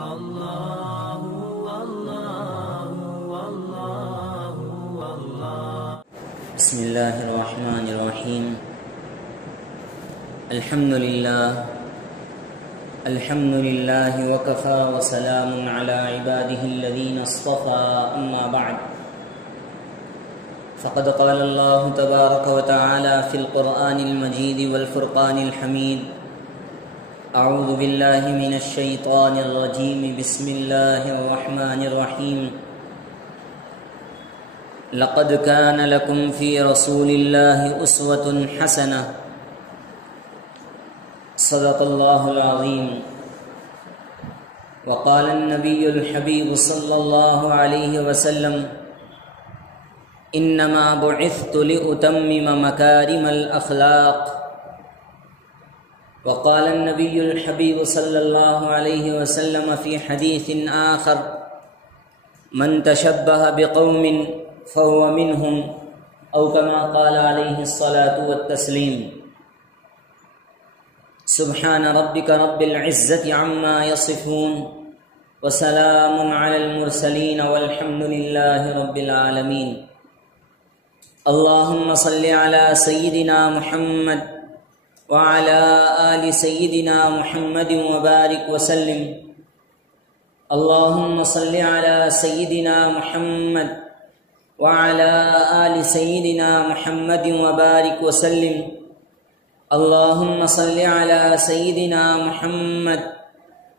اللہ اللہ اللہ اللہ۔ بسم اللہ الرحمن الرحیم۔ الحمد للہ وکفی وسلام علی عبادہ الذین اصطفی، اما بعد فقد قال اللہ تبارک وتعالی فی القرآن المجید والفرقان الحمید: اعوذ باللہ من الشیطان الرجیم، بسم اللہ الرحمن الرحیم۔ لقد كان لكم في رسول الله أسوة حسنة، صدق الله العظيم۔ وقال النبي الحبيب صلى الله عليه وسلم: إنما بعثت لأتمم مكارم الأخلاق۔ وقال النبي الحبيب صلى الله عليه وسلم في حديث آخر: من تشبه بقوم فهو منهم، أو كما قال عليه الصلاة والتسليم۔ سبحان ربك رب العزة عما يصفون، وسلام على المرسلين، والحمد لله رب العالمين۔ اللهم صل على سيدنا محمد وعلى آل سيدنا محمد وبارك وسلم۔ اللهم صل على سيدنا محمد وعلى آل سيدنا محمد وبارك وسلم۔ اللهم صل على سيدنا محمد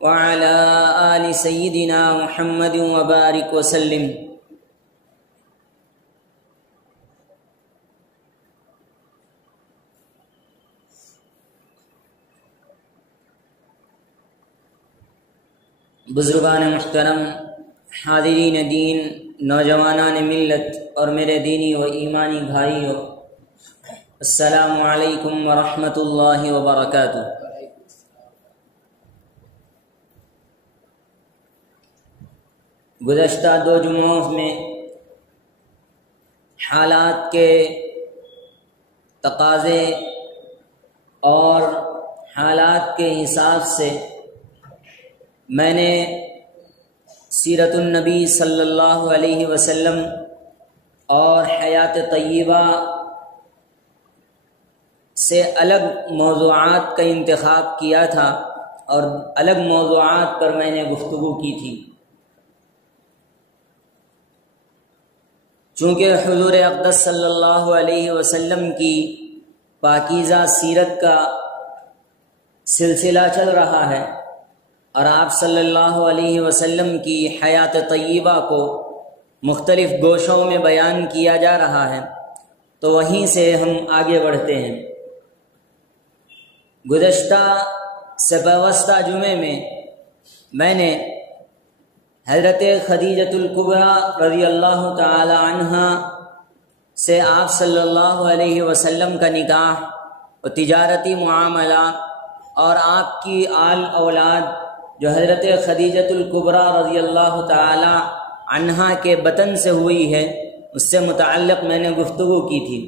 وعلى آل سيدنا محمد وبارك وسلم۔ بزرگان محترم، حاضرین دین، نوجوانان ملت اور میرے دینی و ایمانی بھائیوں، السلام علیکم ورحمۃ اللہ وبرکاتہ۔ گزشتہ 2 جمعوں میں حالات کے تقاضے اور حالات کے حساب سے میں نے سیرت النبی صلی اللہ علیہ وسلم اور حیات طیبہ سے الگ موضوعات کا انتخاب کیا تھا اور الگ موضوعات پر میں نے گفتگو کی تھی۔ چونکہ حضور اقدس صلی اللہ علیہ وسلم کی پاکیزہ سیرت کا سلسلہ چل رہا ہے اور آپ صلی اللہ علیہ وسلم کی حیات طیبہ کو مختلف گوشوں میں بیان کیا جا رہا ہے، تو وہیں سے ہم آگے بڑھتے ہیں۔ گزشتہ سبوستہ جمعے میں نے حضرت خدیجۃ الکبریٰ رضی اللہ تعالی عنہا سے آپ صلی اللہ علیہ وسلم کا نکاح اور تجارتی معاملہ اور آپ کی آل اولاد جو حضرت خدیجۃ الکبریٰ رضی اللہ تعالی عنہا کے بطن سے ہوئی ہے، اس سے متعلق میں نے گفتگو کی تھی۔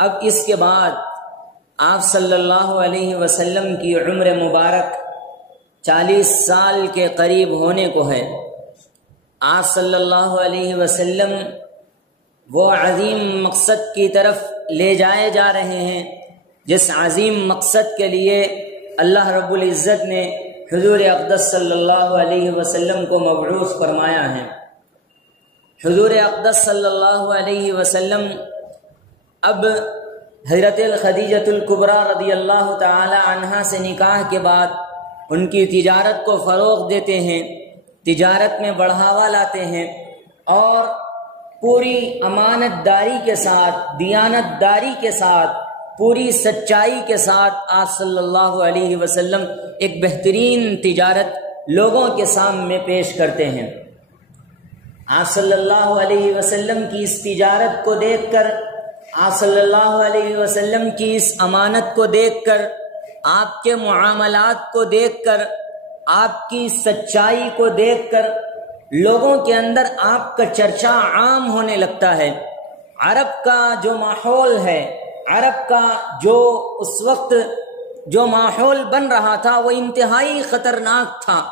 اب اس کے بعد آپ صلی اللہ علیہ وسلم کی عمر مبارک 40 سال کے قریب ہونے کو ہے۔ آپ صلی اللہ علیہ وسلم وہ عظیم مقصد کی طرف لے جائے جا رہے ہیں جس عظیم مقصد کے لیے اللہ رب العزت نے حضور اقدس صلی اللہ علیہ وسلم کو مبعوث فرمایا ہے۔ حضور اقدس صلی اللہ علیہ وسلم اب حضرت خدیجۃ الکبریٰ رضی اللہ تعالی عنہا سے نکاح کے بعد ان کی تجارت کو فروغ دیتے ہیں، تجارت میں بڑھاوا لاتے ہیں، اور پوری امانت داری کے ساتھ، دیانت داری کے ساتھ، پوری سچائی کے ساتھ آپ صلی اللہ علیہ وسلم ایک بہترین تجارت لوگوں کے سامنے پیش کرتے ہیں۔ آپ صلی اللہ علیہ وسلم کی اس تجارت کو دیکھ کر، آپ صلی اللہ علیہ وسلم کی اس امانت کو دیکھ کر، آپ کے معاملات کو دیکھ کر، آپ کی سچائی کو دیکھ کر لوگوں کے اندر آپ کا چرچا عام ہونے لگتا ہے۔ عرب کا جو ماحول ہے، عرب کا جو اس وقت جو ماحول بن رہا تھا وہ انتہائی خطرناک تھا۔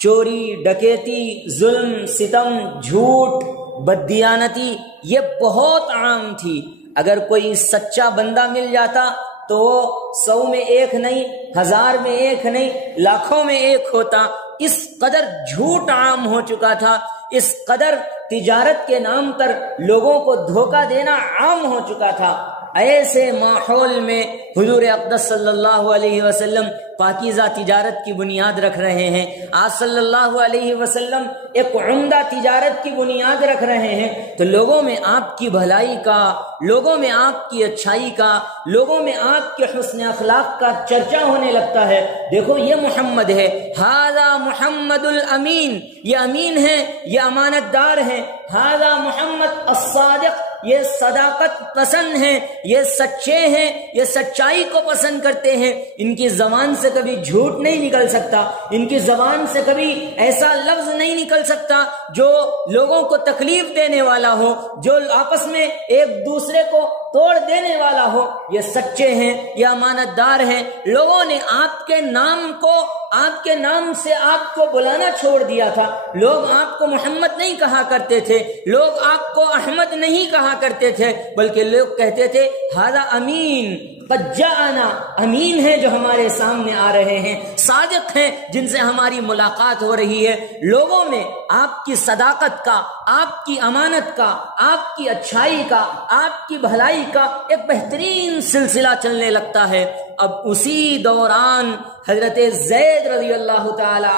چوری، ڈکیتی، ظلم، ستم، جھوٹ، بددیانتی یہ بہت عام تھی۔ اگر کوئی سچا بندہ مل جاتا تو وہ 100 میں 1 نہیں، 1000 میں 1 نہیں، لاکھوں میں 1 ہوتا۔ اس قدر جھوٹ عام ہو چکا تھا، اس قدر تجارت کے نام پر لوگوں کو دھوکہ دینا عام ہو چکا تھا۔ ایسے ماحول میں حضور اقدس صلی اللہ علیہ وسلم پاکیزہ تجارت کی بنیاد رکھ رہے ہیں۔ آپ صلی اللہ علیہ وسلم ایک عمدہ تجارت کی بنیاد رکھ رہے ہیں، تو لوگوں میں آپ کی بھلائی کا، لوگوں میں آپ کی اچھائی کا، لوگوں میں آپ کے حسن اخلاق کا چرچا ہونے لگتا ہے۔ دیکھو یہ محمد ہے، ھذا محمد الامین، یہ امین ہے، یہ امانت دار ہیں۔ ھذا محمد الصادق، یہ صداقت پسند ہیں، یہ سچے ہیں، یہ سچائی کو پسند کرتے ہیں۔ ان کی زبان سے کبھی جھوٹ نہیں نکل سکتا، ان کی زبان سے کبھی ایسا لفظ نہیں نکل سکتا جو لوگوں کو تکلیف دینے والا ہو، جو آپس میں ایک دوسرے کو توڑ دینے والا ہو۔ یہ سچے ہیں، یہ امانت دار ہیں۔ لوگوں نے آپ کے نام کو، آپ کے نام سے آپ کو بلانا چھوڑ دیا تھا۔ لوگ آپ کو محمد نہیں کہا کرتے تھے، لوگ آپ کو احمد نہیں کہا کرتے تھے، بلکہ لوگ کہتے تھے ھذا امین قد جاءنا، امین ہیں جو ہمارے سامنے آ رہے ہیں، صادق ہیں جن سے ہماری ملاقات ہو رہی ہے۔ لوگوں میں آپ کی صداقت کا، آپ کی امانت کا، آپ کی اچھائی کا، آپ کی بھلائی کا ایک بہترین سلسلہ چلنے لگتا ہے۔ اب اسی دوران حضرت زید رضی اللہ تعالی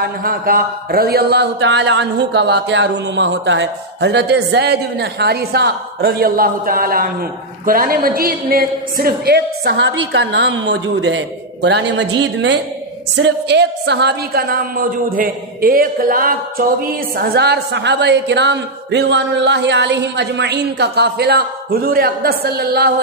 عنہ کا واقعہ رونما ہوتا ہے۔ حضرت زید بن حارثہ رضی اللہ تعالی عنہ، قرآن مجید میں صرف ایک صحابی کا نام موجود ہے، قرآن مجید میں صرف ایک صحابی کا نام موجود ہے۔ 1,24,000 صحابہ کرام رضوان اللہ علیہم اجمعین کا قافلہ حضور اقدس صلی اللہ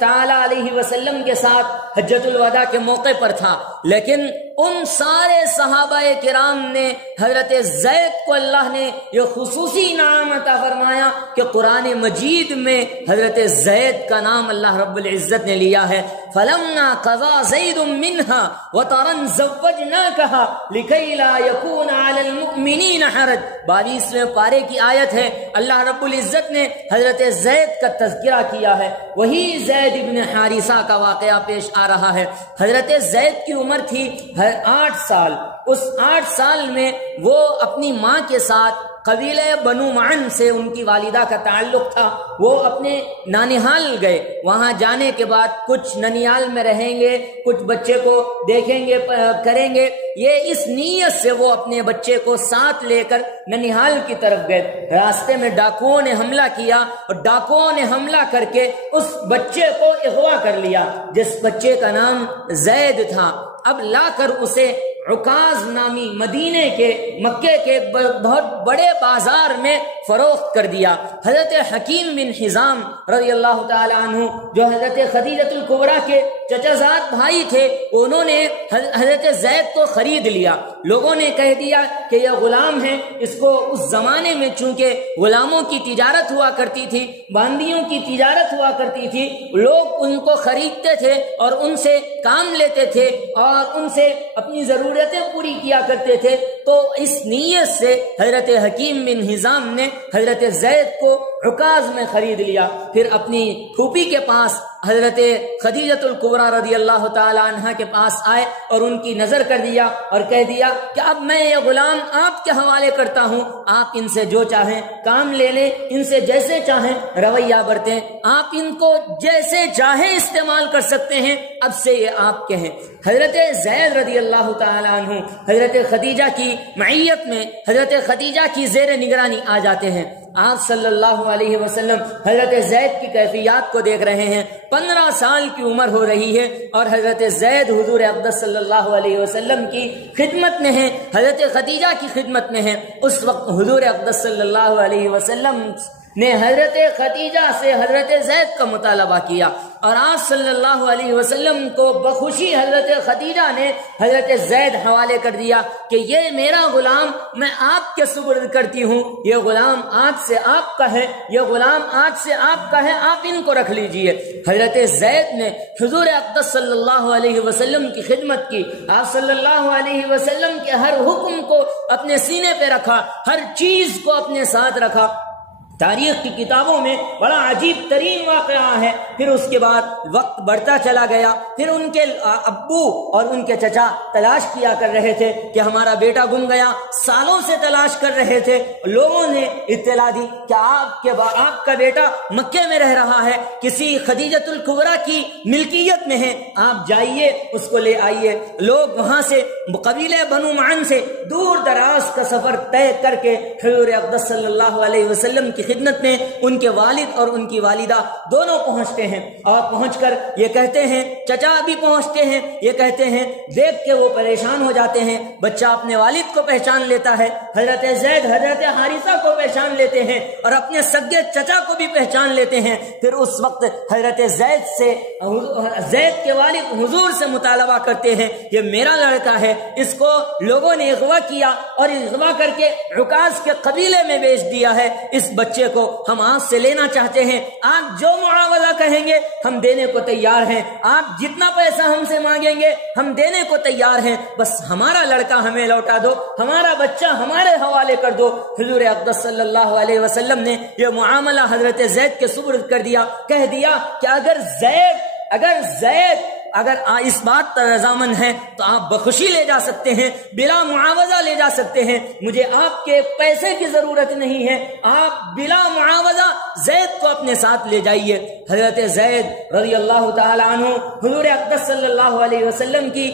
تعالی علیہ وسلم کے ساتھ حجۃ الوداع کے موقع پر تھا، لیکن ان سارے صحابہ کرام نے حضرت زید کو اللہ نے یہ خصوصی انعام عطا فرمایا کہ قرآن مجید میں حضرت زید کا نام اللہ رب العزت نے لیا ہے۔ فَلَمَّا قَضَى زَيْدٌ مِّنْهَا وَطَرًا زَوَّجْنَاكَهَا لِكَيْ لَا يَكُونَ عَلَى الْمُؤْمِنِينَ حَرَجٌ۔ 22ویں پارے کی آیت ہے، اللہ رب العزت نے حضرت زید کا تذکرہ کیا ہے۔ وہی زید ابن حارثہ کا واقعہ پیش آ رہا ہے۔ حضرت زید کی عمر تھی 8 سال۔ اس 8 سال میں وہ اپنی ماں کے ساتھ قبیلہ بنو معن سے ان کی والدہ کا تعلق تھا، وہ اپنے نانیہال گئے۔ وہاں جانے کے بعد کچھ ننیال میں رہیں گے، کچھ بچے کو دیکھیں گے، کریں گے، یہ اس نیت سے وہ اپنے بچے کو ساتھ لے کر ننیہال کی طرف گئے۔ راستے میں ڈاکوؤں نے حملہ کیا اور ڈاکوؤں نے حملہ کر کے اس بچے کو اغوا کر لیا، جس بچے کا نام زید تھا۔ اب لا کر اسے عکاظ نامی مدینے کے، مکے کے بہت بڑے بازار میں فروخت کر دیا۔ حضرت حکیم بن حزام رضی اللہ تعالی عنہ جو حضرت خدیجہ الکبریٰ کے چچا زاد بھائی تھے، انہوں نے حضرت زید کو خرید لیا۔ لوگوں نے کہہ دیا کہ یہ غلام ہے، اس کو اس زمانے میں چونکہ غلاموں کی تجارت ہوا کرتی تھی، باندیوں کی تجارت ہوا کرتی تھی، لوگ ان کو خریدتے تھے اور ان سے کام لیتے تھے اور ان سے اپنی ضرورتیں پوری کیا کرتے تھے۔ تو اس نیت سے حضرت حکیم بن حزام نے حضرت زید کو عکاظ میں خرید لیا۔ پھر اپنی پھوپھی کے پاس حضرت خدیجہ الکبریٰ رضی اللہ تعالی عنہ کے پاس آئے اور ان کی نظر کر دیا اور کہہ دیا کہ اب میں یہ غلام آپ کے حوالے کرتا ہوں، آپ ان سے جو چاہیں کام لے لیں، ان سے جیسے چاہیں رویہ برتیں، آپ ان کو جیسے چاہیں استعمال کر سکتے ہیں، اب سے یہ آپ کے ہیں۔ حضرت زید رضی اللہ تعالی عنہ حضرت خدیجہ کی معیت میں، حضرت خدیجہ کی زیر نگرانی آ جاتے ہیں۔ آپ صلی اللہ علیہ وسلم حضرت زید کی کیفیات کو دیکھ رہے ہیں۔ 15 سال کی عمر ہو رہی ہے اور حضرت زید حضور اقدس صلی اللہ علیہ وسلم کی خدمت میں ہیں، حضرت خدیجہ کی خدمت میں ہیں۔ اس وقت حضور اقدس صلی اللہ علیہ وسلم نے حضرت خدیجہ سے حضرت زید کا مطالبہ کیا اور آپ صلی اللہ علیہ وسلم کو بخوشی حضرت خدیجہ نے حضرت زید حوالے کر دیا کہ یہ میرا غلام میں آپ کے سپرد کرتی ہوں، یہ غلام آج سے آپ کا ہے، یہ غلام آج سے آپ کا ہے، آپ ان کو رکھ لیجئے۔ حضرت زید نے حضور اقدس صلی اللہ علیہ وسلم کی خدمت کی، آپ صلی اللہ علیہ وسلم کے ہر حکم کو اپنے سینے پہ رکھا، ہر چیز کو اپنے ساتھ رکھا۔ تاریخ کی کتابوں میں بڑا عجیب ترین واقعہ ہے۔ پھر اس کے بعد وقت بڑھتا چلا گیا، پھر ان کے ابو اور ان کے چچا تلاش کیا کر رہے تھے کہ ہمارا بیٹا گم گیا، سالوں سے تلاش کر رہے تھے۔ لوگوں نے اطلاع دی کہ آپ کا بیٹا مکے میں رہ رہا ہے، کسی خدیجۃ الکبریٰ کی ملکیت میں ہے، آپ جائیے اس کو لے آئیے۔ لوگ وہاں سے قبیلے بنو معن سے دور دراز کا سفر طے کر کے حضور اقدس صلی اللہ علیہ وسلم کی خدمت میں ان کے والد اور ان کی والدہ دونوں پہنچتے ہیں، اور پہنچ کر یہ کہتے ہیں، چچا بھی پہنچتے ہیں، یہ کہتے ہیں، دیکھ کے وہ پریشان ہو جاتے ہیں۔ بچہ اپنے والد کو پہچان لیتا ہے، حضرت زید حضرت حارثہ کو پہچان لیتے ہیں، اور اپنے سگے چچا کو بھی پہچان لیتے ہیں۔ پھر اس وقت حضرت زید کے والد حضور سے مطالبہ کرتے ہیں، یہ میرا لڑکا ہے، اس کو لوگوں نے اغوا کیا اور اغوا کر کے عکاظ کے قبیلے میں بیچ دیا ہے، اس بچے کو ہم آپ سے لینا چاہتے ہیں، آپ جو معاوضہ کہیں گے ہم دینے کو تیار ہیں، آپ جتنا پیسہ ہم سے مانگیں گے ہم دینے کو تیار ہیں، بس ہمارا لڑکا ہمیں لوٹا دو، ہمارا بچہ ہمارے حوالے کر دو۔ حضور اقدس صلی اللہ علیہ وسلم نے یہ معاملہ حضرت زید کے سپرد کر دیا، کہہ دیا کہ اگر زید اس بات پر رضامند ہیں تو آپ بخوشی لے جا سکتے ہیں، بلا معاوضہ لے جا سکتے ہیں، مجھے آپ کے پیسے کی ضرورت نہیں ہے، آپ بلا معاوضہ زید کو اپنے ساتھ لے جائیے۔ حضرت زید رضی اللہ تعالی عنہ حضور اقدس صلی اللہ علیہ وسلم کی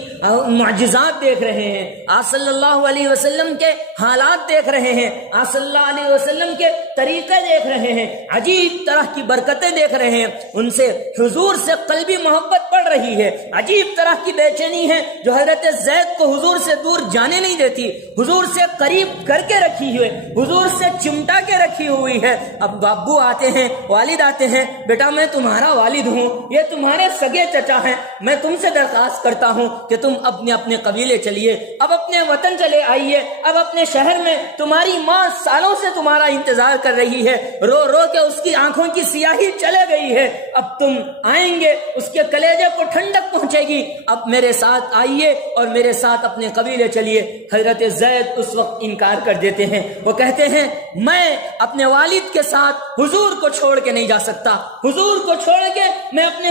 معجزات دیکھ رہے ہیں، آپ صلی اللہ علیہ وسلم کے حالات دیکھ رہے ہیں، آپ صلی اللہ علیہ وسلم کے طریقے دیکھ رہے ہیں، عجیب طرح کی برکتیں دیکھ رہے ہیں، ان سے حضور سے قلبی محبت بڑھ رہی ہے، عجیب طرح کی بے چینی ہے جو حضرت زید کو حضور سے دور جانے نہیں دیتی، حضور سے قریب کر کے رکھی ہوئی، حضور سے چمٹا کے رکھی ہوئی ہے۔ اب ابو آتے ہیں، والد آتے ہیں، بیٹا میں تمہارا والد ہوں، یہ تمہارے سگے چچا ہیں، میں تم سے درخواست کرتا ہوں کہ تم اپنے قبیلے چلیے، اب اپنے وطن چلے آئیے، اب اپنے شہر میں تمہاری ماں سالوں سے تمہارا انتظار کر رہی ہے، رو رو کے اس کی آنکھوں کی سیاہی چلے گئی ہے، اب تم آئیں گے اس کے کلیجے کو ٹھنڈک پہنچے گی، اب میرے ساتھ آئیے اور میرے ساتھ اپنے قبیلے چلیے۔ حضرت زید اس وقت انکار کر دیتے ہیں، وہ کہتے ہیں میں اپنے والد کے ساتھ حضور کو چھوڑ کے نہیں جا سکتا، حضور کو چھوڑ کے میں اپنے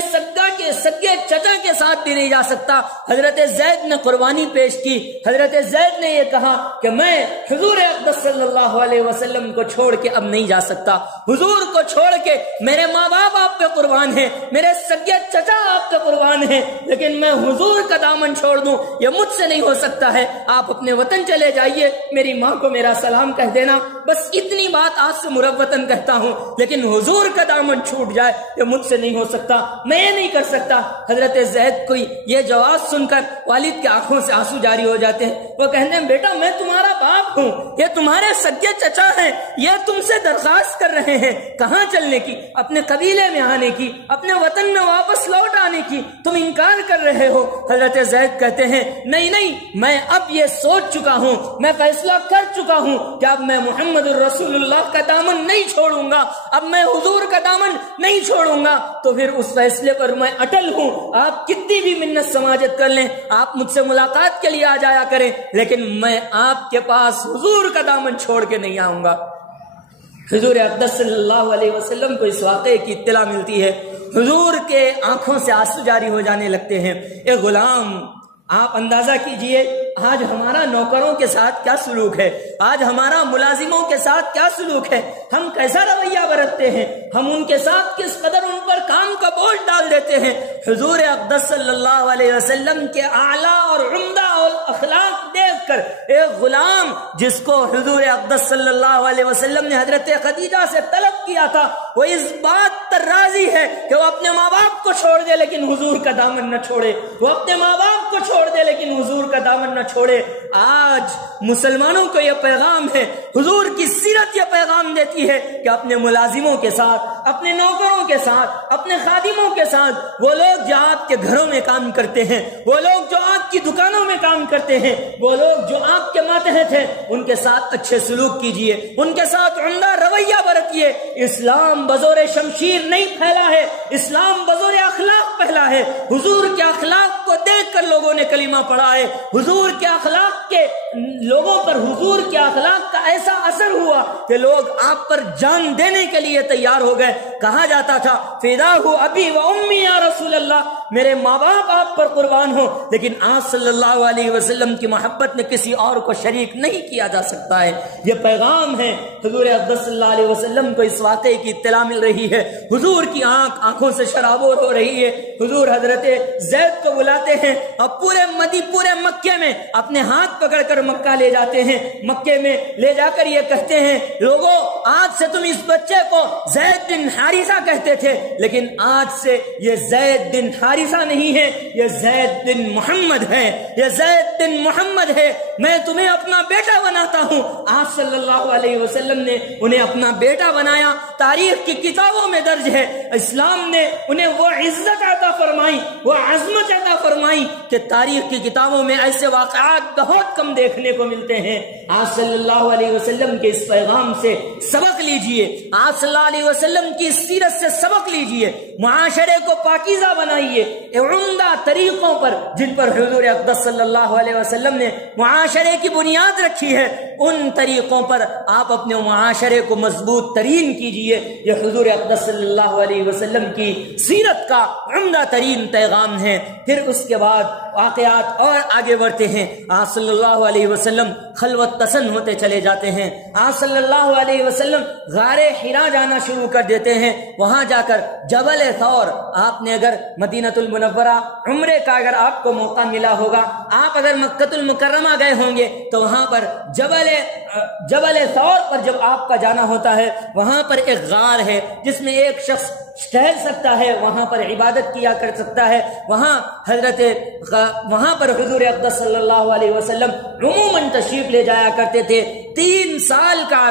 سگے چچا کے ساتھ بھی نہیں جا سکتا۔ حضرت زید نے قربانی پیش کی، حضرت زید نے یہ کہا کہ میں حضور اقدس صلی اللہ علیہ وسلم کو چھوڑ کے اب نہیں جا سکتا، حضور کو چھوڑ کے میرے ماں باپ آپ پہ قربان ہیں، میرے سگے چچا آپ پہ قربان ہیں، لیکن میں حضور کا دامن چھوڑ دوں یہ مجھ سے نہیں ہو سکتا ہے، آپ اپنے وطن چلے جائیے، میری ماں کو میرا سلام کہہ دینا، بس اتنی بات آج سے مروتاً کہتا ہوں، لیکن حضور کا دامن چھوٹ جائے یہ مجھ سے نہیں ہو سکتا، میں یہ نہیں کر سکتا۔ حضرت زید کو یہ جواب سن کر والد کی آنکھوں سے آنسو جاری ہو جاتے ہیں، وہ کہتے ہیں بیٹا میں تمہارا باپ ہوں، یہ تمہارے سگے چچا ہیں، یہ تم سے درخواست کر رہے ہیں کہاں چلنے کی، اپنے قبیلے میں آنے کی، اپنے وطن میں واپس لوٹ آنے کی، تم انکار کر رہے ہو۔ حضرت زید کہتے ہیں نہیں میں اب یہ سوچ چکا ہوں، میں فیصلہ کر چکا ہوں کہ اب میں محمد الرسول اللہ کا دامن نہیں چھوڑوں گا، اب میں حضور کا دامن نہیں چھوڑوں گا، تو پھر اس فیصلے پر میں اٹل ہوں، آپ کتنی بھی منت سماجت کر لیں، آپ مجھ سے ملاقات کے لیے آ جایا کریں، لیکن میں آپ کے پاس حضور کا دامن چھوڑ کے نہیں آؤں گا۔ حضور اقدس صلی اللہ علیہ وسلم کو اس واقعے کی اطلاع ملتی ہے، حضور کے آنکھوں سے آنسو جاری ہو جانے لگتے ہیں۔ اے غلام، آپ اندازہ کیجئے آج ہمارا نوکروں کے ساتھ کیا سلوک ہے، آج ہمارا ملازموں کے ساتھ کیا سلوک ہے، ہم کیسا رویہ برتتے ہیں، ہم ان کے ساتھ کس قدر ان پر کام کا بوجھ ڈال دیتے ہیں۔ حضور اقدس صلی اللہ علیہ وسلم کے اعلیٰ اور عمدہ اخلاق دیکھ کر ایک غلام جس کو حضور اقدس صلی اللہ علیہ وسلم نے حضرت خدیجہ سے طلب کیا تھا، وہ اس بات پر راضی ہے کہ وہ اپنے ماں باپ کو چھوڑ دے لیکن حضور کا دامن نہ چھوڑے، وہ اپنے ماں باپ سب کو چھوڑ دے لیکن حضور کا دامن نہ چھوڑے۔ آج مسلمانوں کو یہ پیغام ہے، حضور کی سیرت یہ پیغام دیتی ہے کہ اپنے ملازموں کے ساتھ، اپنے نوکروں کے ساتھ، اپنے خادموں کے ساتھ، وہ لوگ جو آپ کے گھروں میں کام کرتے ہیں، وہ لوگ جو آپ کی دکانوں میں کام کرتے ہیں، وہ لوگ جو آپ کے ماتحت ہیں، ان کے ساتھ اچھے سلوک کیجئے، ان کے ساتھ عمدہ رویہ برتیے۔ اسلام بزور شمشیر نہیں پھیلا ہے، اسلام بزور اخلاق پھیلا ہے۔ حضور کے اخلاق کو دیکھ کر لوگوں نے کلمہ پڑھا ہے، حضور کے اخلاق کے لوگوں پر حضور کے اخلاق کا ایسا اثر ہوا کہ لوگ آپ پر جان دینے کے لیے تیار ہو گئے۔ کہا جاتا تھا فداہ ابی و امی یا رسول اللہ، میرے ماں باپ آپ پر قربان ہو، لیکن آپ صلی اللہ علیہ وسلم کی محبت میں کسی اور کو شریک نہیں کیا جا سکتا ہے۔ یہ پیغام ہے حضور اقدس صلی اللہ علیہ وسلم کو اس واقعے کی اطلاع مل رہی ہے۔ حضور کی آنکھوں سے شرابور ہو رہی ہے۔ حضور حضرت زید کو بلاتے ہیں اور پورے مکے میں اپنے ہاتھ پکڑ کر مکہ لے جاتے ہیں۔ مکے میں لے جا کر یہ کہتے ہیں لوگوں آج سے تم اس بچے کو زید بن حارثہ کہتے تھے، لیکن آج سے یہ زید بن حارثہ نہیں ہے، یہ زید بن محمد ہے، یہ زید بن محمد ہے، میں تمہیں اپنا بیٹا بناتا ہوں۔ آپ صلی اللہ علیہ وسلم نے انہیں اپنا بیٹا بنایا۔ تاریخ کی کتابوں میں درج ہے اسلام نے انہیں وہ عزت عطا فرمائی، وہ عظمت عطا فرمائی کہ تاریخ کی کتابوں میں ایسے واقعات بہت کم دیکھنے کو ملتے ہیں۔ آپ صلی اللہ علیہ وسلم کے اس پیغام سے سبق لیجئے، آپ صلی اللہ علیہ وسلم کی سیرت سے سبق لیجئے، معاشرے کو پاکیزہ بنائیے۔ عمدہ طریقوں پر جن پر حضور اقدس صلی اللہ علیہ وسلم نے معاشرے کی بنیاد رکھی ہے، ان طریقوں پر آپ اپنے معاشرے کو مضبوط ترین کیجئے۔ یہ حضور اقدس صلی اللہ علیہ وسلم کی سیرت کا عمدہ ترین پیغام ہے۔ پھر اس کے بعد واقعات اور آگے بڑھتے ہیں۔ آپ صلی اللہ علیہ وسلم خلوت پسند ہوتے چلے جاتے ہیں۔ آپ صلی اللہ علیہ وسلم غار حرا جانا شروع کر دیتے ہیں۔ وہاں جا کر جبل ثور، آپ نے اگر مدینہ المنورہ عمرے کا اگر آپ کو موقع ملا ہوگا، آپ اگر مکہ المکرمہ گئے ہوں گے تو وہاں پر جبل ثور پر جب آپ کا جانا ہوتا ہے، وہاں پر ایک غار ہے جس میں ایک شخص ٹہل سکتا ہے، وہاں پر عبادت کیا کر سکتا ہے۔ وہاں پر حضور اقدس صلی اللہ علیہ وسلم عموماً تشریف لے جایا کرتے تھے۔ 3 سال کا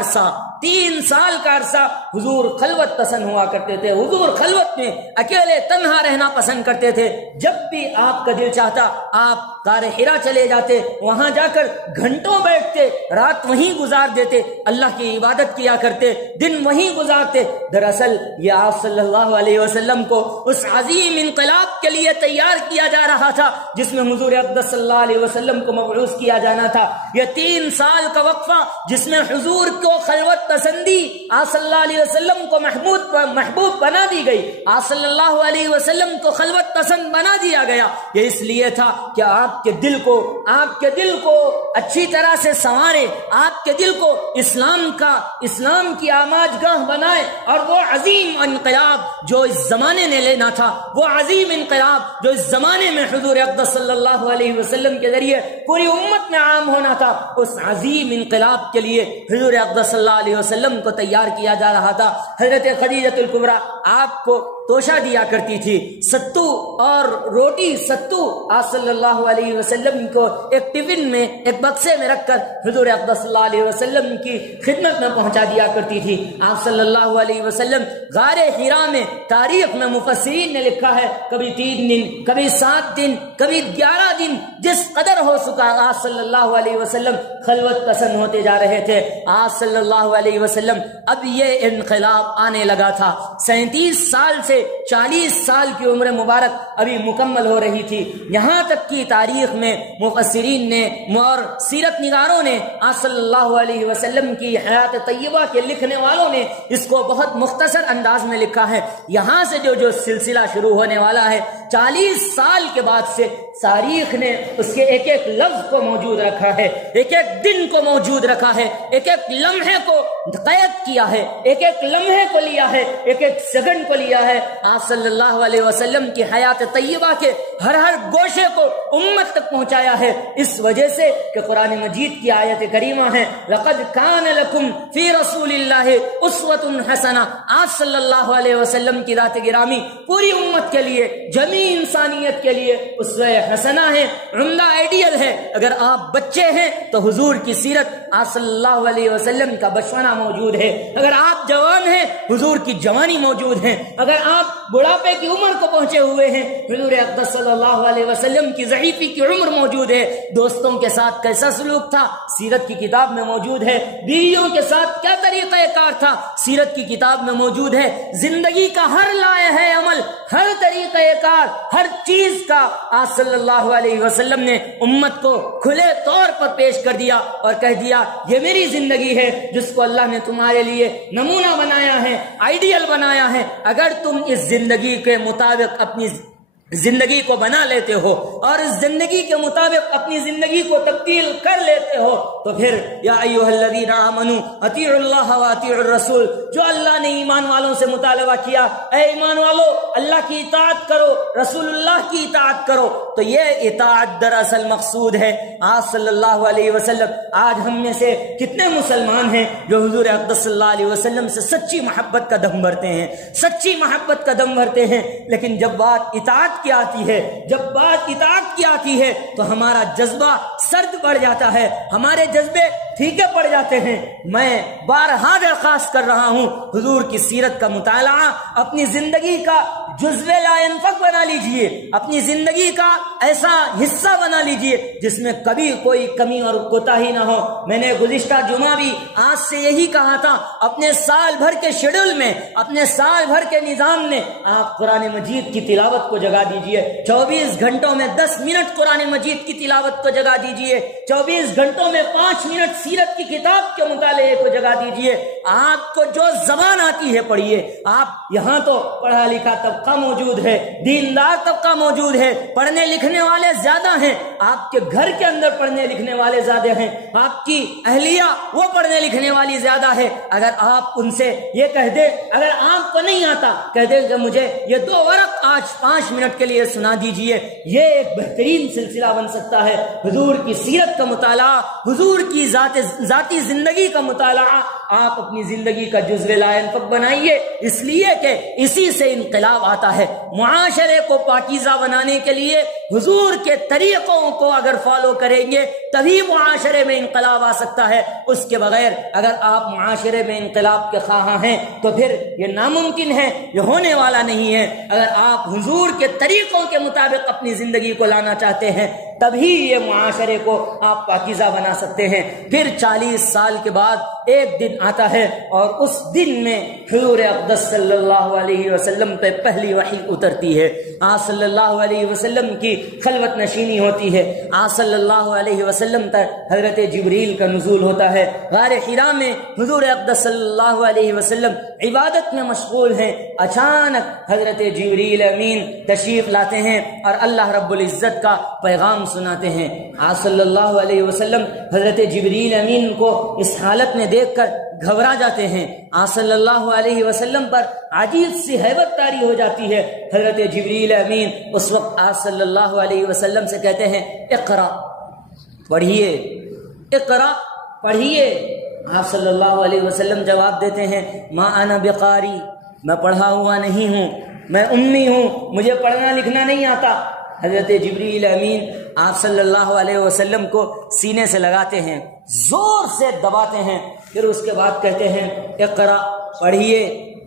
عرصہ حضور خلوت پسند ہوا کرتے تھے۔ حضور خلوت میں اکیلے تنہا رہنا پسند کرتے تھے۔ جب بھی آپ کا دل چاہتا آپ غار حرا چلے جاتے، وہاں جا کر گھنٹوں بیٹھتے، رات وہیں گزار دیتے، اللہ کی عبادت کیا کرتے، دن وہیں گزارتے۔ دراصل یہ آپ صلی اللہ علیہ وسلم کو اس عظیم انقلاب کے لیے تیار کیا جا رہا تھا جس میں حضور اقدس صلی اللہ علیہ وسلم کو مبعوث کیا جانا تھا۔ یہ 3 سال کا وقفہ جس میں حضور کو خلوت پسندی آپ صلی اللہ علیہ وسلم کو محبوب بنا دی گئی، آپ صلی اللہ علیہ وسلم کو خلوت پسند بنا دیا گیا۔ یہ اس لیے تھا کہ آپ کے دل کو اچھی طرح سے سنوارے، آپ کے دل کو اسلام کی آماج گاہ بنائے، اور وہ عظیم انقلاب جو اس زمانے نے لینا تھا، وہ عظیم انقلاب جو اس زمانے میں حضور اقدس صلی اللہ علیہ وسلم کے ذریعے پوری امت میں عام ہونا تھا، اس عظیم انقلاب کے لیے حضور اقدس صلی اللہ علیہ وسلم کو تیار کیا جا رہا تھا۔ حضرت خدیجہ الکبریٰ آپ کو توشہ دیا کرتی تھی، ستو اور روٹی ستو آپ صلی اللہ علیہ وسلم کو ایک ٹفن میں، ایک بکسے میں رکھ کر حضور اقدس صلی اللہ علیہ وسلم کی خدمت میں پہنچا دیا کرتی تھی۔ آپ صلی اللہ علیہ وسلم غار حرا میں، تاریخ میں مفسرین نے لکھا ہے کبھی 3 دن، کبھی 7 دن، کبھی 11 دن، جس قدر ہو سکا آپ صلی اللہ علیہ وسلم خلوت پسند ہوتے جا رہے تھے۔ آپ صلی اللہ علیہ وسلم اب یہ انقلاب آنے لگا تھا۔ 37 سال سے 40 سال کی عمر مبارک ابھی مکمل ہو رہی تھی، یہاں تک کہ تاریخ میں مفسرین نے اور سیرت نگاروں نے آپ صلی اللہ علیہ وسلم کی حیات طیبہ کے لکھنے والوں نے اس کو بہت مختصر انداز میں لکھا ہے۔ یہاں سے جو سلسلہ شروع ہونے والا ہے، 40 سال کے بعد سے تاریخ نے اس کے ایک ایک لفظ کو موجود رکھا ہے، ایک ایک دن کو موجود رکھا ہے، ایک ایک لمحے کو قید کیا ہے، ایک ایک لمحے کو لیا ہے، ایک ایک سیکنڈ کو لیا ہے۔ آپ صلی اللہ علیہ وسلم کی حیات طیبہ کے ہر گوشے کو امت تک پہنچایا ہے، اس وجہ سے کہ قرآن مجید کی آیت کریمہ ہے لَقَدْ كَانَ لَكُمْ فِي رَسُولِ اللَّهِ أُسْوَةٌ حَسَنَةٌ۔ آپ صلی اللہ علیہ وسلم کی ذات گرامی پوری امت کے لیے، جمیع انسانیت کے لیے اسوہ حسنہ ہے، عمدہ آئیڈیل ہے۔ اگر آپ بچے ہیں تو حضور کی سیرت آپ صلی اللہ علیہ وسلم کا بچپنا موجود ہے۔ اگر آپ جوان ہیں حضور کی جوانی موجود ہے۔ اگر آپ بڑھاپے کی عمر کو پہنچے ہوئے ہیں حضور اقدس صلی اللہ علیہ وسلم کی ضعیفی کی عمر موجود ہے۔ دوستوں کے ساتھ کیسا سلوک تھا سیرت کی کتاب میں موجود ہے۔ بیویوں کے ساتھ کیا طریقہ کار تھا سیرت کی کتاب میں موجود ہے۔ زندگی کا ہر لائحہ عمل، ہر طریقہ کار، ہر چیز کا آپ صلی اللہ علیہ وسلم نے امت کو کھلے طور پر پیش کر دیا اور کہہ دیا یہ میری زندگی ہے جس کو اللہ نے تمہارے لیے نمونہ بنایا ہے، آئیڈیل بنایا ہے۔ اگر تم اس زندگی کے مطابق اپنی زندگی کو بنا لیتے ہو اور اس زندگی کے مطابق اپنی زندگی کو تبدیل کر لیتے ہو تو پھر یا ایھا الذین آمنوا اطیعوا اللہ واطیعوا الرسول، جو اللہ نے ایمان والوں سے مطالبہ کیا اے ایمان والو اللہ کی اطاعت کرو، رسول اللہ کی اطاعت کرو۔ تو یہ اطاعت دراصل مقصود ہے آپ صلی اللہ علیہ وسلم۔ آج ہم میں سے کتنے مسلمان ہیں جو حضور اقدس صلی اللہ علیہ وسلم سے سچی محبت کا دم بھرتے ہیں، سچی محبت کا دم بھرتے ہیں، لیکن جب بات اطاعت کی آتی ہے، جب بات اطاعت کی آتی ہے تو ہمارا جذبہ سرد پڑ جاتا ہے، ہمارے جذبے پھیکے پڑ جاتے ہیں۔ میں بارہا درخواست کر رہا ہوں حضور کی سیرت کا مطالعہ اپنی زندگی کا جزو لا ينفك بنا لیجئے، اپنی زندگی کا ایسا حصہ بنا لیجئے جس میں کبھی کوئی کمی اور کوتاہی نہ ہو۔ میں نے گزشتہ جمعہ بھی آج سے یہی کہا تھا، اپنے سال بھر کے شیڈول میں، اپنے سال بھر کے نظام میں آپ قرآن مجید کی تلاوت کو جگہ دیجئے۔ 24 گھنٹوں میں 10 منٹ قرآن مجید کی تلاوت کو جگہ دیجئے، 24 گھنٹوں میں 5 منٹ سیرت کی کتاب کے مطالعے کو جگہ دیجئے۔ آپ کو جو زبان آتی ہے پڑھیے۔ آپ یہاں تو پڑھا لکھا طبقہ موجود ہے، دیندار طبقہ موجود ہے، پڑھنے لکھنے والے زیادہ ہیں، آپ کے گھر کے اندر پڑھنے لکھنے والے زیادہ ہیں، آپ کی اہلیہ وہ پڑھنے لکھنے والی زیادہ ہے۔ اگر آپ ان سے یہ کہہ دیں، اگر آپ کو نہیں آتا کہہ دیں کہ مجھے یہ 2 ورق آج 5 منٹ کے لیے سنا دیجئے، یہ ایک بہترین سلسلہ بن سکتا ہے۔ حضور کی سیرت کا مطالعہ، حضور کی ذاتی زندگی کا مطالعہ آپ اپنی زندگی کا جزو لا ينفك بنائیے، اس لیے کہ اسی سے انقلاب آتا ہے۔ معاشرے کو پاکیزہ بنانے کے لیے حضور کے طریقوں کو اگر فالو کریں گے تبھی معاشرے میں انقلاب آ سکتا ہے۔ اس کے بغیر اگر آپ معاشرے میں انقلاب کے خواہاں ہیں تو پھر یہ ناممکن ہے، یہ ہونے والا نہیں ہے۔ اگر آپ حضور کے طریقوں کے مطابق اپنی زندگی کو لانا چاہتے ہیں تبھی یہ معاشرے کو آپ پاکیزہ بنا سکتے ہیں۔ پھر 40 سال کے بعد ایک دن آتا ہے اور اس دن میں حضور اقدس صلی اللہ علیہ وسلم پہ پہلی وحی اترتی ہے۔ آپ صلی اللہ علیہ وسلم کی خلوت نشینی ہوتی ہے، آپ صلی اللہ علیہ وسلم تک حضرت جبریل کا نزول ہوتا ہے۔ غار حرا میں حضور اقدس صلی اللہ علیہ وسلم عبادت میں مشغول ہیں، اچانک حضرت جبریل امین تشریف لاتے ہیں اور اللہ رب العزت کا پیغام سناتے ہیں۔ آپ صلی اللہ علیہ وسلم حضرت جبریل امین کو اس حالت میں دیکھ کر گھبرا جاتے ہیں۔ آپ صلی اللہ علیہ وسلم پر عجیب سی ہیبت طاری ہو جاتی ہے۔ حضرت جبریل امین اس وقت آپ صلی اللہ علیہ وسلم سے کہتے ہیں اقرا، پڑھیے، اقرا، پڑھیے۔ آپ صلی اللہ علیہ وسلم جواب دیتے ہیں ما انا بقاری، میں پڑھا ہوا نہیں ہوں، میں امی ہوں، مجھے پڑھنا لکھنا نہیں آتا۔ حضرت جبریل امین آپ صلی اللہ علیہ وسلم کو سینے سے لگاتے ہیں، زور سے دباتے ہیں، پھر اس کے بعد کہتے ہیں اقرا، پڑھیے۔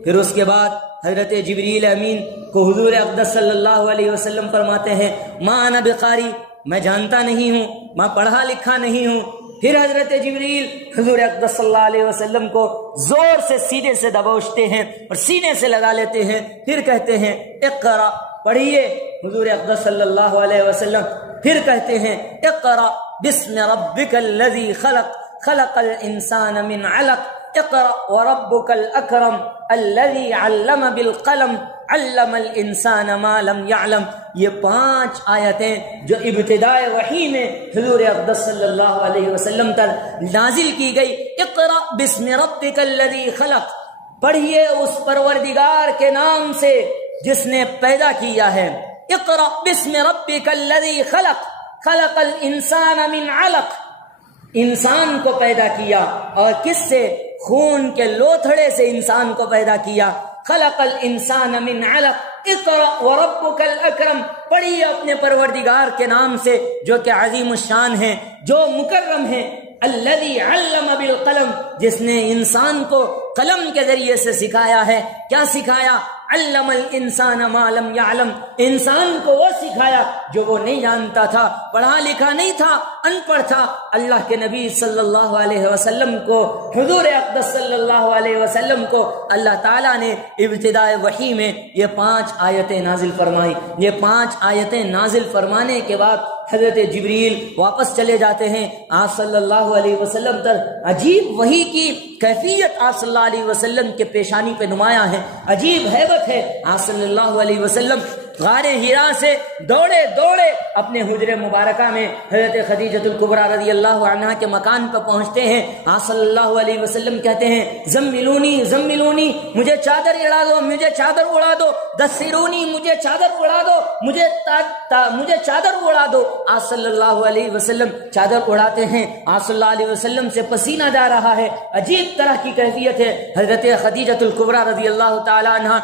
پھر اس کے بعد حضرت جبریل امین کو حضور اقدس صلی اللہ علیہ وسلم فرماتے ہیں ما انا بقاری، میں جانتا نہیں ہوں، میں پڑھا لکھا نہیں ہوں۔ پھر حضرت جبریل حضور اقدس صلی اللہ علیہ وسلم کو زور سے سینے سے دبوچتے ہیں اور سینے سے لگا لیتے ہیں، پھر کہتے ہیں اقرا، پڑھیے۔ حضور اقدس صلی اللہ علیہ وسلم پھر کہتے ہیں اقرا بسم ربک الذی خلق، خلق الانسان من علق، اقرا وربک الاکرم الذی علم بالقلم، علم الانسان ما لم يعلم۔ یہ 5 آیتیں جو ابتدائے وحی میں حضور اقدس صلی اللہ علیہ وسلم تک نازل کی گئی، اقرا بسم ربک الذی خلق، پڑھیے اس پروردگار کے نام سے جس نے پیدا کیا ہے۔ اقرا بسم ربک الذی خلق، خلق الانسان من علق، انسان کو پیدا کیا اور کس سے؟ خون کے لوتھڑے سے انسان کو پیدا کیا۔ خلق الانسان من علق اقرأ وربک الاکرم، پڑھیے اپنے پروردگار کے نام سے جو کہ عظیم الشان ہے، جو مکرم ہے۔ الذی علم بالقلم، جس نے انسان کو قلم کے ذریعے سے سکھایا ہے۔ کیا سکھایا؟ علم الانسان ما لم یعلم، انسان کو وہ سکھایا جو وہ نہیں جانتا تھا، پڑھا لکھا نہیں تھا، ان پڑھ تھا۔ اللہ کے نبی صلی اللہ علیہ وسلم کو، حضور اقدس صلی اللہ علیہ وسلم کو اللہ تعالیٰ نے ابتداء وحی میں یہ 5 آیتیں نازل فرمائی۔ یہ 5 آیتیں نازل فرمانے کے بعد حضرت جبریل واپس چلے جاتے ہیں آپ صلی اللہ علیہ وسلم تک۔ عجیب وحی کی کیفیت آپ صلی اللہ علیہ وسلم کے پیشانی پہ نمایاں ہے، عجیب ہیبت ہے۔ آپ صلی اللہ علیہ وسلم غار ہیرا سے دوڑے دوڑے اپنے حجر مبارکہ میں حضرت خدیجۃ الکبریٰ رضی اللہ عنہا کے مکان پر پہنچتے ہیں۔ آپ صلی اللہ علیہ وسلم کہتے ہیں زملونی زملونی، مجھے چادر اڑا دو، مجھے چادر اڑا دو، دثرونی، مجھے چادر اڑا دو، مجھے چادر اڑا دو۔ آپ صلی اللہ علیہ وسلم چادر اڑاتے ہیں، آپ صلی اللہ علیہ وسلم سے پسینہ جا رہا ہے، عجیب طرح کی کیفیت ہے۔ حضرت خدیجۃ الکبریٰ رضی اللہ تعالیٰ عنہا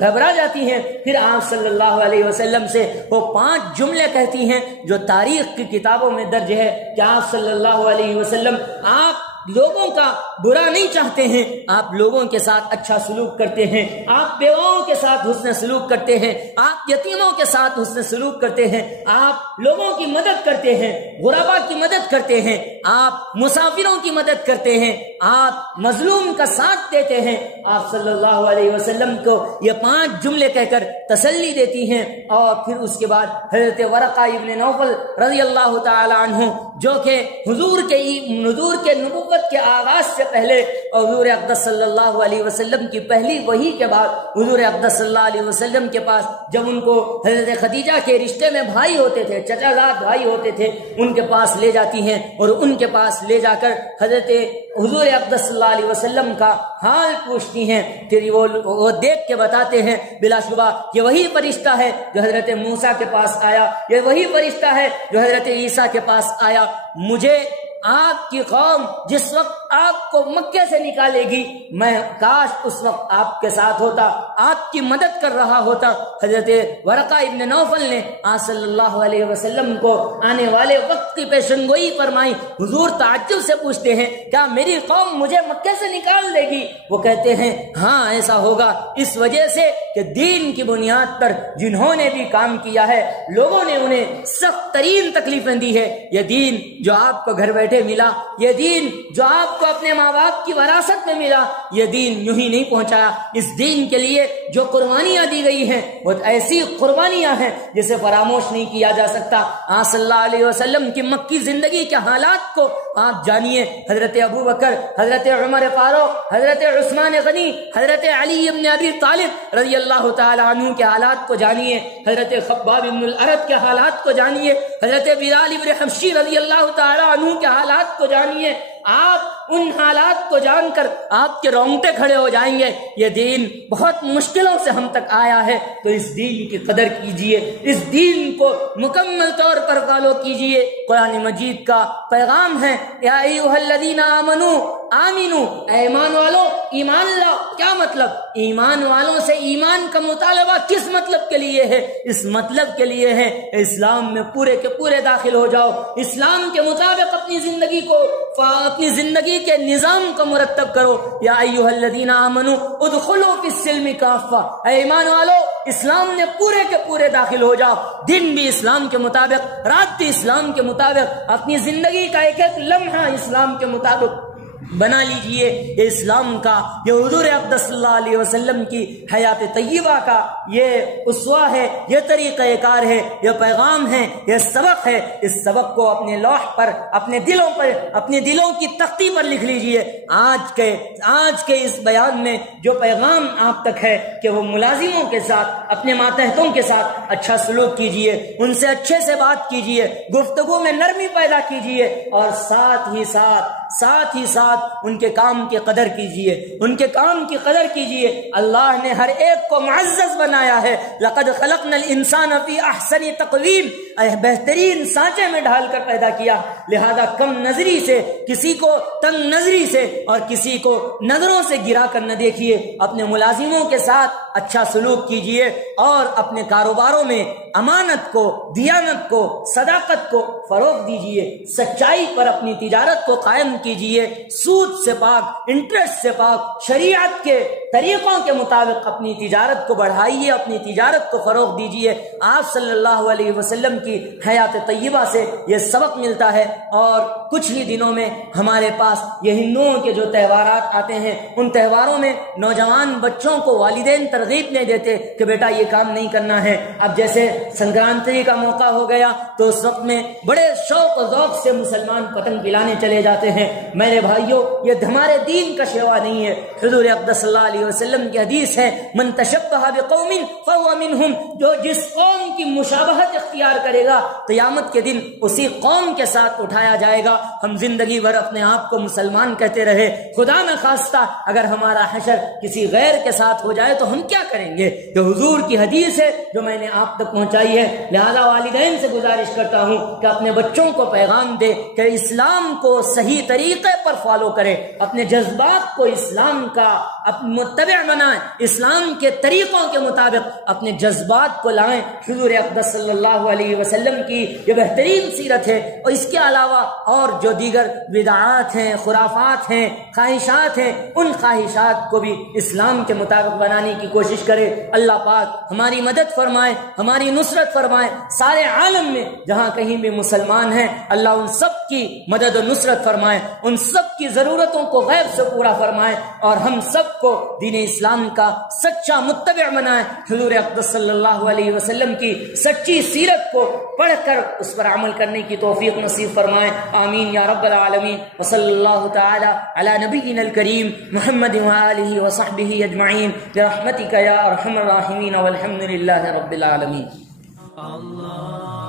گھبرا جاتی ہیں، پھر آپ صلی اللہ علیہ وسلم سے وہ 5 جملے کہتی ہیں جو تاریخ کی کتابوں میں درج ہے کہ آپ صلی اللہ علیہ وسلم آپ لوگوں کا برا نہیں چاہتے ہیں، آپ لوگوں کے ساتھ اچھا سلوک کرتے ہیں، آپ بیواؤں کے ساتھ حسن سلوک کرتے ہیں، آپ یتیموں کے ساتھ حسن سلوک کرتے ہیں، آپ لوگوں کی مدد کرتے ہیں، غربا کی مدد کرتے ہیں، آپ مسافروں کی مدد کرتے ہیں، آپ مظلوم کا ساتھ دیتے ہیں۔ آپ صلی اللہ علیہ وسلم کو یہ 5 جملے کہہ کر تسلی دیتی ہیں، اور پھر اس کے بعد حضرت ورقہ ابن نوفل رضی اللہ تعالی عنہ جو کہ حضور کے نبوت کے آغاز سے پہلے حضور اقدس صلی اللہ علیہ وسلم کی پہلی وحی کے بعد حضور اقدس صلی اللہ علیہ وسلم کے پاس جب ان کو حضرت خدیجہ کے رشتے میں بھائی ہوتے تھے، چچا زاد بھائی ہوتے تھے، ان کے پاس لے جاتی ہیں اور ان کے پاس لے جا کر حضرت حضور اقدس صلی اللہ علیہ وسلم کا حال پوچھتی ہیں۔ پھر وہ دیکھ کے بتاتے ہیں بلا شبہ یہ وہی فرشتہ ہے جو حضرت موسیٰ کے پاس آیا، یہ وہی فرشتہ ہے جو حضرت عیسیٰ کے پاس آیا۔ مجھے آپ کی قوم جس وقت آپ کو مکے سے نکالے گی، میں کاش اس وقت آپ کے ساتھ ہوتا، آپ کی مدد کر رہا ہوتا۔ حضرت ورقہ ابن نوفل نے آپ صلی اللہ علیہ وسلم کو آنے والے وقت کی پیشن گوئی فرمائی۔ حضور تعجب سے پوچھتے ہیں کیا میری قوم مجھے مکے سے نکال دے گی؟ وہ کہتے ہیں ہاں ایسا ہوگا، اس وجہ سے کہ دین کی بنیاد پر جنہوں نے بھی کام کیا ہے لوگوں نے انہیں سخت ترین تکلیفیں دی ہے۔ یہ دین جو آپ کو گھر بیٹھے ملا، یہ دین جو آپ کو اپنے ماں باپ کی وراثت میں ملا، یہ دین یوں ہی نہیں پہنچایا۔ اس دین کے لیے جو قربانیاں دی گئی ہیں وہ ایسی قربانیاں ہیں جسے فراموش نہیں کیا جا سکتا۔ آپ صلی اللہ علیہ وسلم کی مکی زندگی کے حالات کو آپ جانیے، حضرت ابو بکر، حضرت عمر فاروق، حضرت عثمان غنی، حضرت علی ابن ابی طالب رضی اللہ تعالی عنہ کے حالات کو جانیے، حضرت خباب ابن الارت کے حالات کو جانیے، حضرت بلال ابن حبشی رضی اللہ تعالی عنہ کے حالات کو جانیے۔ آپ ان حالات کو جان کر آپ کے رونگٹے کھڑے ہو جائیں گے۔ یہ دین بہت مشکلوں سے ہم تک آیا ہے، تو اس دین کی قدر کیجئے، اس دین کو مکمل طور پر فالو کیجئے۔ قرآن مجید کا پیغام ہے یا ایھا الذین آمنوا آمنو، اے ایمان والو ایمان لاؤ۔ کیا مطلب؟ ایمان والوں سے ایمان کا مطالبہ کس مطلب کے لیے ہے؟ اس مطلب کے لیے ہے اسلام میں پورے کے پورے داخل ہو جاؤ، اسلام کے مطابق اپنی زندگی کو، اپنی زندگی کے نظام کو مرتب کرو۔ یا ایھا الذین آمنوا ادخلوا فی السلم کافہ، اے ایمان والو اسلام میں پورے کے پورے داخل ہو جاؤ۔ دن بھی اسلام کے مطابق، رات بھی اسلام کے مطابق، اپنی زندگی کا ایک ایک لمحہ اسلام کے مطابق بنا لیجئے۔ یہ اسلام کا، یہ حضور اقدس صلی اللہ علیہ وسلم کی حیات طیبہ کا یہ اسوہ ہے، یہ طریقہ کار ہے، یہ پیغام ہے، یہ سبق ہے۔ اس سبق کو اپنے لوح پر، اپنے دلوں پر، اپنے دلوں کی تختی پر لکھ لیجئے۔ آج کے اس بیان میں جو پیغام آپ تک ہے کہ وہ ملازموں کے ساتھ، اپنے ماتحتوں کے ساتھ اچھا سلوک کیجئے، ان سے اچھے سے بات کیجئے، گفتگو میں نرمی پیدا کیجئے، اور ساتھ ہی ساتھ ان کے کام کی قدر کیجئے، ان کے کام کی قدر کیجئے۔ اللہ نے ہر ایک کو معزز بنایا ہے۔ لقد خلقنا الانسان فی احسن تقویم، بہترین سانچے میں ڈھال کر پیدا کیا، لہذا کم نظری سے، کسی کو تنگ نظری سے اور کسی کو نظروں سے گرا کر نہ دیکھیے، اپنے ملازموں کے ساتھ اچھا سلوک کیجیے اور اپنے کاروباروں میں امانت کو، دیانت کو، صداقت کو فروغ دیجیے، سچائی پر اپنی تجارت کو قائم کیجیے، سود سے پاک، انٹرسٹ سے پاک، شریعت کے طریقوں کے مطابق اپنی تجارت کو بڑھائیے، اپنی تجارت کو فروغ دیجیے۔ آپ صلی اللہ علیہ وسلم کی حیات طیبہ سے یہ سبق ملتا ہے، اور کچھ ہی دنوں میں ہمارے پاس یہ ہندوؤں کے جو تہوارات آتے ہیں، ان تہواروں میں نوجوان بچوں کو والدین ترغیب نہیں دیتے کہ بیٹا یہ کام نہیں کرنا ہے۔ اب جیسے سنکرانتی کا موقع ہو گیا تو اس وقت میں بڑے شوق و ذوق سے مسلمان پتنگ پلانے چلے جاتے ہیں۔ میرے بھائیوں، یہ ہمارے دین کا شیوا نہیں ہے۔ حضور اقدس صلی اللہ علیہ وسلم کی حدیث ہے، من تشبہ بقوم فهو منهم، جو جس قوم کی مشابہت اختیار کرے گا قیامت کے دن اسی قوم کے ساتھ اٹھایا جائے گا۔ ہم زندگی بھر اپنے آپ کو مسلمان کہتے رہے، خدا نہ خواستہ اگر ہمارا حشر کسی غیر کے ساتھ ہو جائے تو ہم کیا کریں گے؟ یہ حضور کی حدیث ہے جو میں نے آپ تک پہنچائی ہے۔ لہذا والدین سے گزارش کرتا ہوں کہ اپنے بچوں کو پیغام دے کہ اسلام کو صحیح طریقے پر فالو کرے، اپنے جذبات کو اسلام کا متبع بنائیں، اسلام کے طریقوں کے مطابق اپنے جذبات کو لائیں۔ حضور اقدس صلی اللہ علیہ وسلم کی یہ بہترین سیرت ہے، اور اس کے علاوہ اور جو دیگر بدعات ہیں، خرافات ہیں، خواہشات ہیں، ان خواہشات کو بھی اسلام کے مطابق بنانے کی کوشش کرے۔ اللہ پاک ہماری مدد فرمائے، ہماری نصرت فرمائے۔ سارے عالم میں جہاں کہیں بھی مسلمان ہیں، اللہ ان سب کی مدد و نصرت فرمائے، ان سب کی ضرورتوں کو غیب سے پورا فرمائے، اور ہم سب کو دین اسلام کا سچا متبع بنائے۔ حضور اقدس صلی اللہ علیہ وسلم کی سچی سیرت کو پڑھ کر اس پر عمل کرنے کی توفیق نصیب فرمائے، آمین یا رب العالمین۔ وصلی اللہ تعالی علی نبینا الکریم محمد وآلہ وصحبہ اجمعین برحمتک یا ارحم الراحمین، والحمد للہ رب العالمین۔ اللہ